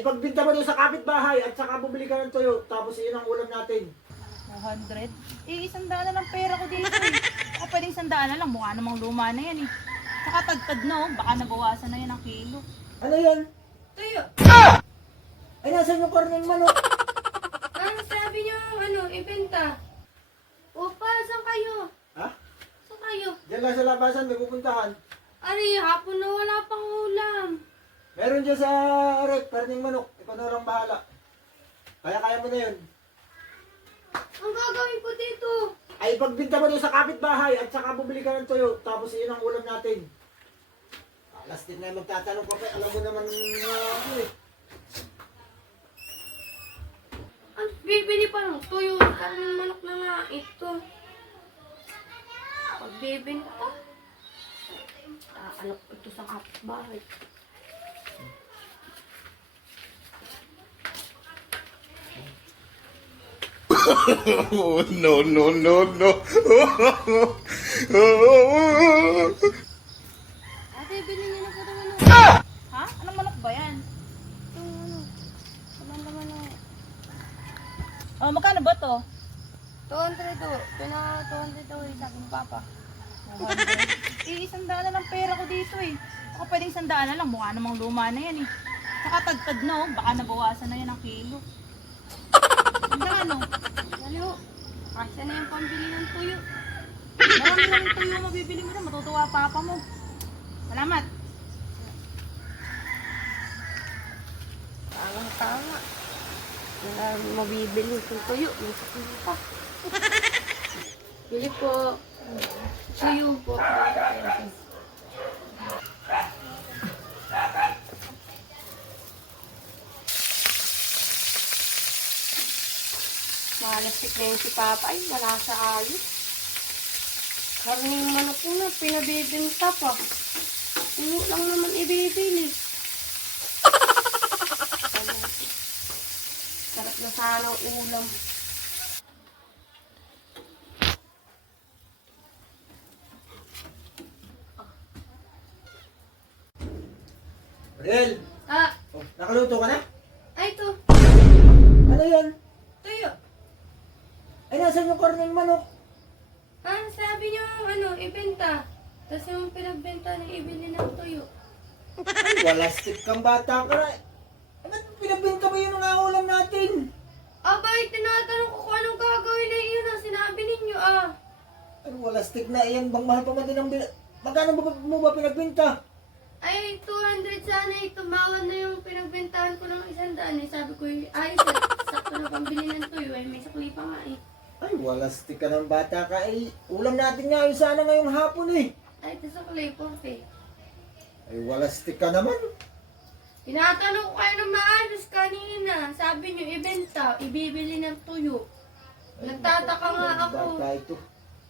Ay pagbinta mo doon sa kapitbahay at saka bumili ka ng tuyo, tapos iyon ang ulam natin. 200? Eh, 100 na lang pera ko dito eh. O pwedeng 100 na lang, mukha namang luma na yan eh. Saka tagtad na oh, baka nabawasan na yan ang kilo. Ano yan? Tuyo. Ay nasan yung karneng manok? Ang sabi niyo, ibenta. Opa, saan kayo? Ha? Saan kayo? Diyan lang sa labasan, may pupuntahan. Ari, hapon na wala pang ulam. Meron dyan sa rek, karneng manok. Ikaw na lang bahala. Kaya mo na yun. Ang gagawin ko dito? Ay pagbinta mo doon sa kapitbahay at saka bumili ka ng tuyo, tapos iyon ang ulam natin. Last din na magtatanong ka pa, alam mo naman eh. Ang bibili pa ng tuyo. Karning manok na nga ito. Pagbibenta. Ano ito sa kapitbahay. Oh, no, no, no, no. Ate, bilhin niyo na po ng Ha? Anong manok ba yan? Walang laman na. Oh, magkano ba to? 200 to. Pina 200 to sa aking papa. 200? Eh, 100 na lang pera ko dito eh. O pwedeng 100 na lang, mukha namang luma na yan eh. Saka tagtad na oh, baka nabawasan na yan ang kilo. 100 ano? Lalo, kasya na yung pambili ng tuyo. Marami lang ito yung mabibili mo na, matutuwa papa mo. Salamat. Tama. Wala mabibili ng tuyo. May sakit pa. Bili po. Tuyo po. Malastik na yun si Papa. Ay, wala sa ayos. Karning manok po na, pinabibinta pa. Ano lang naman ibibili. Sarap na sana ang ulam. Ariel, Ah, oh, nakaluto ka na? ay ito. Ano yan? Tuyo. Ay nasan yung karneng manok? Ah, sabi niyo, ibenta. Tapos yung pinagbenta na ibili ng tuyo. Ay, walastik kang bata ka na. Ay, ba't pinagbenta mo yung mga ulam natin? Abay, tinatanong ko kung anong gagawin na iyon ang sinabi ninyo Ay, walastik na iyan. Bang mahal pa man din ang magkano mo ba pinagbenta? Ay, 200 sana tumawan na yung pinagbentahan ko ng 100. Sabi ko, ay, sakto na pambili ng tuyo. Ay, may sakli pa nga eh. Ay, walastik ka ng bata ka. Ay, ulam natin nga yun sana ngayong hapon eh. Ay, ito sakli po, eh. Ay, walastik ka naman. Tinatanong ko kayo ng maayos kanina. Sabi niyo, ibenta, ibibili ng tuyo. Nagtataka nga ako. Bata ito.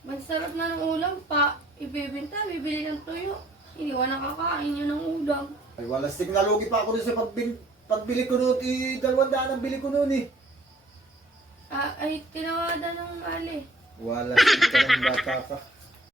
Magsarap na ng ulam pa. Ibibenta, bibili ng tuyo. Hindi ko nakakain yun ng ulam. Ay, walastik na lugi pa ako dun sa pagbili ko noon. 200 ang bili ko noon eh. Ay, tinawadan ng ali. Walastik ka ng bata ka.